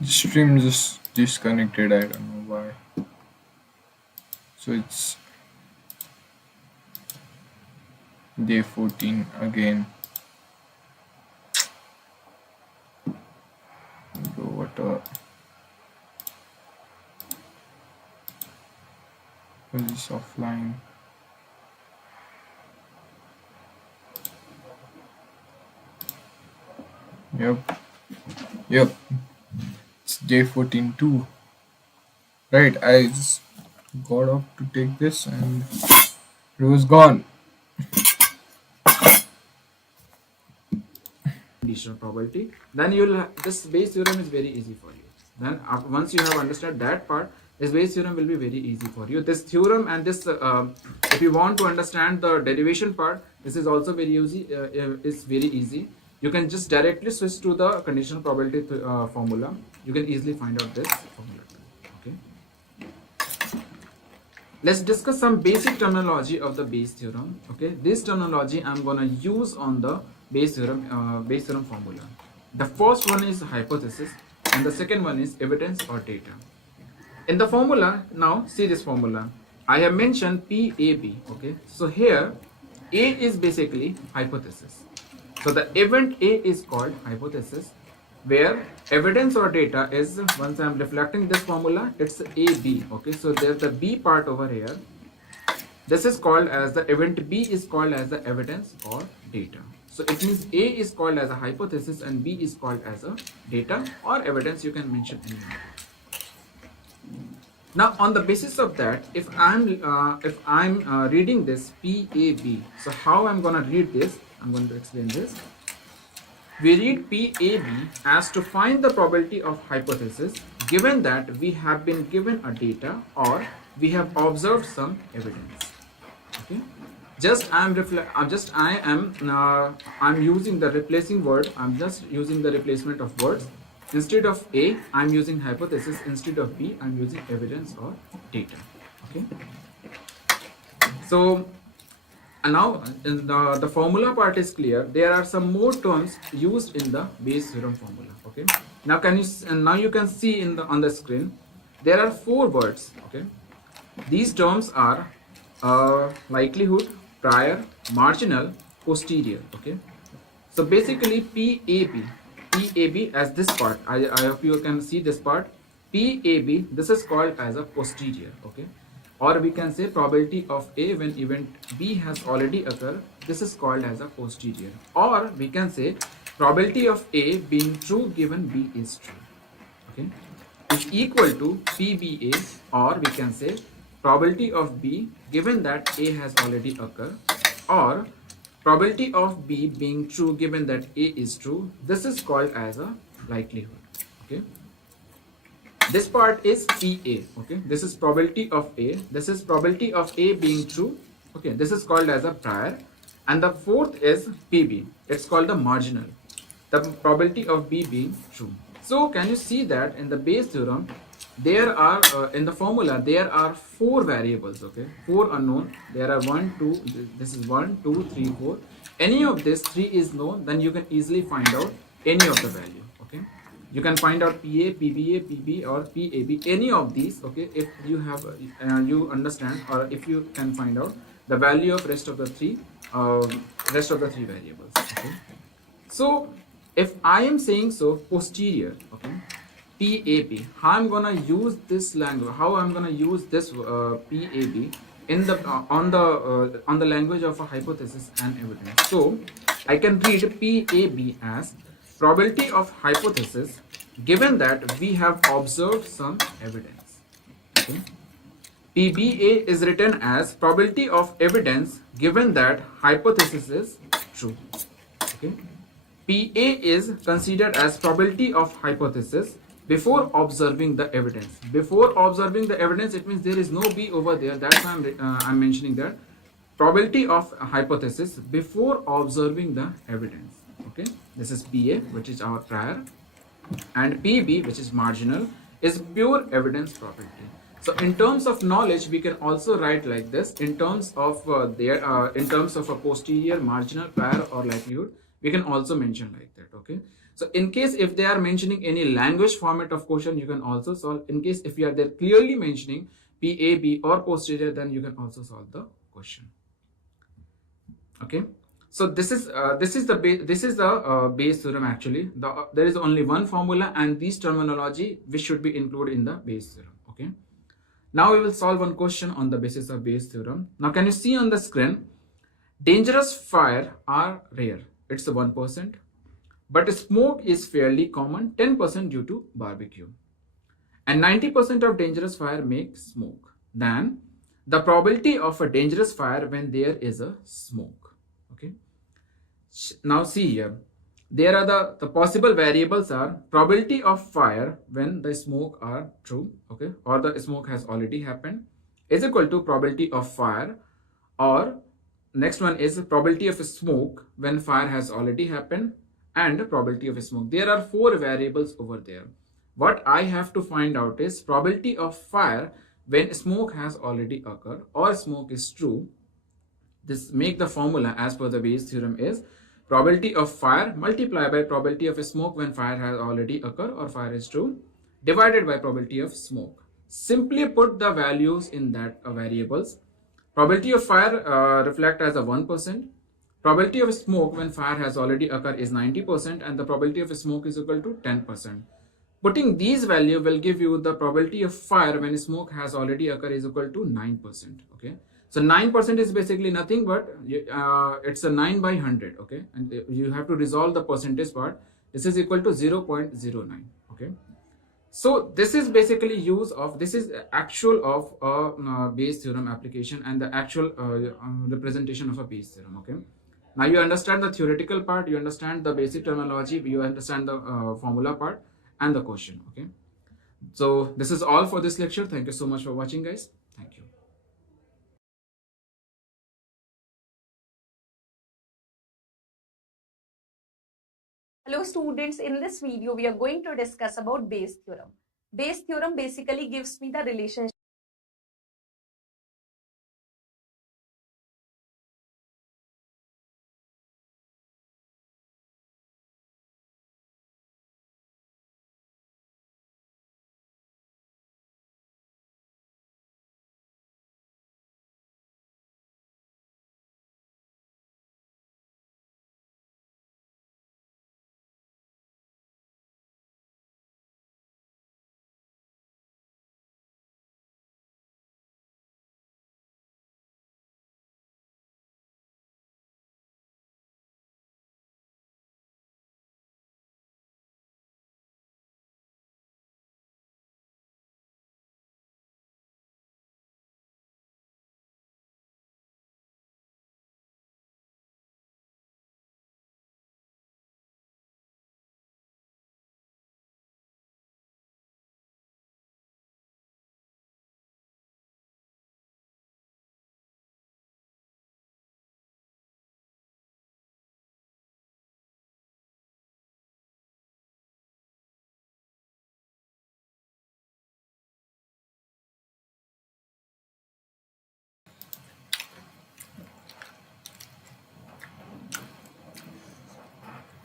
The stream just disconnected, I don't know why. So it's day 14 again. Bro, what is this offline? Yep, it's day 14 too. Right, I just got up to take this and it was gone. Conditional probability, then this Bayes theorem is very easy for you. Then once you have understood that part, this Bayes theorem will be very easy for you. This theorem and this if you want to understand the derivation part, this is also very easy. It's very easy. You can just directly switch to the conditional probability formula. You can easily find out this formula. Okay, let's discuss some basic terminology of the Bayes theorem. Okay, this terminology I'm gonna use on the Bayes theorem formula. The first one is hypothesis, and the second one is evidence or data. In the formula, now see this formula. I have mentioned PAB. Okay, so here A is basically hypothesis. So the event A is called hypothesis, where evidence or data is, once I am reflecting this formula, it's AB. Okay, so there's the B part over here. This is called as the event B is called as the evidence or data. So it means A is called as a hypothesis and B is called as a data or evidence. You can mention anyone. Now on the basis of that, if I'm reading this PAB, so how I'm gonna read this? I'm going to explain this. We read PAB as to find the probability of hypothesis given that we have been given a data or we have observed some evidence. Okay, I'm using the replacing word. I'm just using the replacement of words. Instead of A, I'm using hypothesis. Instead of B, I'm using evidence or data. Okay, so and now the formula part is clear. There are some more terms used in the Bayes theorem formula. Okay, now you can see on the screen there are 4 words. Okay, these terms are likelihood, prior, marginal, posterior. Okay, so basically PAB as this part. I hope you can see this part. PAB, this is called as a posterior. Okay, or we can say probability of A when event B has already occurred. This is called as a posterior. Or we can say probability of A being true given B is true. Okay, is equal to PBA, or we can say probability of B given that A has already occurred, or probability of B being true given that A is true. This is called as a likelihood. Okay, this part is PA. Okay, this is probability of A. This is probability of A being true. Okay, this is called as a prior. And the fourth is PB. It's called the marginal, the probability of B being true. So can you see that in the Bayes theorem, there are in the formula there are 4 variables. Okay, 4 unknown. There are 1, 2. This is 1, 2, 3, 4. Any of this 3 is known, then you can easily find out any of the value. Okay, you can find out PA, PBA, PB, or PAB, any of these. Okay, if you have you understand, or if you can find out the value of rest of the three variables. Okay, so if I am saying so posterior, okay, PAB, how I'm gonna use this language, how I'm gonna use this PAB in the on the language of a hypothesis and evidence. So I can read PAB as probability of hypothesis given that we have observed some evidence. Okay. PBA is written as probability of evidence given that hypothesis is true. Okay. PA is considered as probability of hypothesis before observing the evidence. Before observing the evidence, it means there is no B over there. That's why I'm mentioning that. Probability of hypothesis before observing the evidence. Okay, this is PA, which is our prior, and PB, which is marginal, is pure evidence probability. So in terms of knowledge, we can also write like this. In terms of in terms of a posterior, marginal, prior, or likelihood, we can also mention like that. Okay, So in case if they are mentioning any language format of question, you can also solve. In case if you are there clearly mentioning PAB or posterior, then you can also solve the question. Okay. So this is the Bayes theorem. Actually, there is only one formula, and these terminology which should be included in the Bayes theorem. Okay. Now we will solve one question on the basis of Bayes theorem. Now can you see on the screen? Dangerous fire are rare. It's the 1%. But smoke is fairly common, 10% due to barbecue. And 90% of dangerous fire make smoke. Then the probability of a dangerous fire when there is a smoke. Okay. Now see here. There are the possible variables are probability of fire when the smoke are true, okay, or the smoke has already happened, is equal to probability of fire, or next one is probability of smoke when fire has already happened, and probability of smoke. There are four variables over there. What I have to find out is probability of fire when smoke has already occurred or smoke is true. This make the formula as per the Bayes theorem is probability of fire multiplied by probability of smoke when fire has already occurred or fire is true, divided by probability of smoke. Simply put the values in that variables. Probability of fire reflect as a 1%. Probability of smoke when fire has already occurred is 90%, and the probability of smoke is equal to 10%. Putting these value will give you the probability of fire when smoke has already occurred is equal to 9%. Okay. So 9% is basically nothing but it's a 9 by 100. Okay. And you have to resolve the percentage part. This is equal to 0.09. Okay. So this is basically use of, this is actual of a Bayes theorem application and the actual representation of a Bayes theorem. Okay. Now you understand the theoretical part, you understand the basic terminology, you understand the formula part and the question. Okay. So this is all for this lecture. Thank you so much for watching, guys. Thank you. Hello students, in this video we are going to discuss about Bayes theorem. Bayes theorem basically gives me the relationship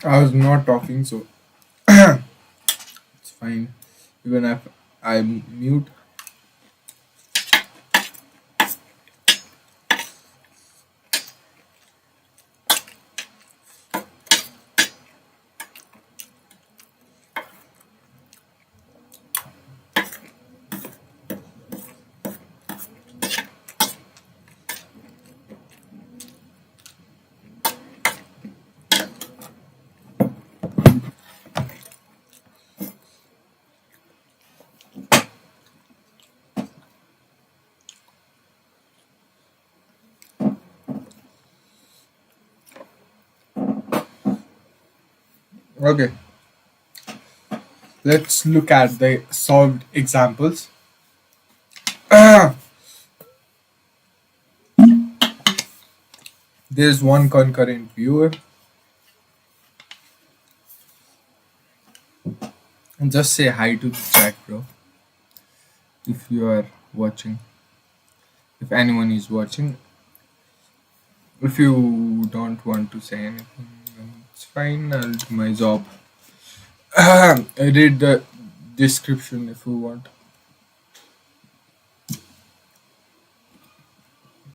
I was not talking, so it's fine. Even if I mute. Okay, let's look at the solved examples. There's one concurrent viewer, and just say hi to the chat, bro. If you are watching, if anyone is watching, if you don't want to say anything, then it's fine. I'll do my job. Read the description if you want.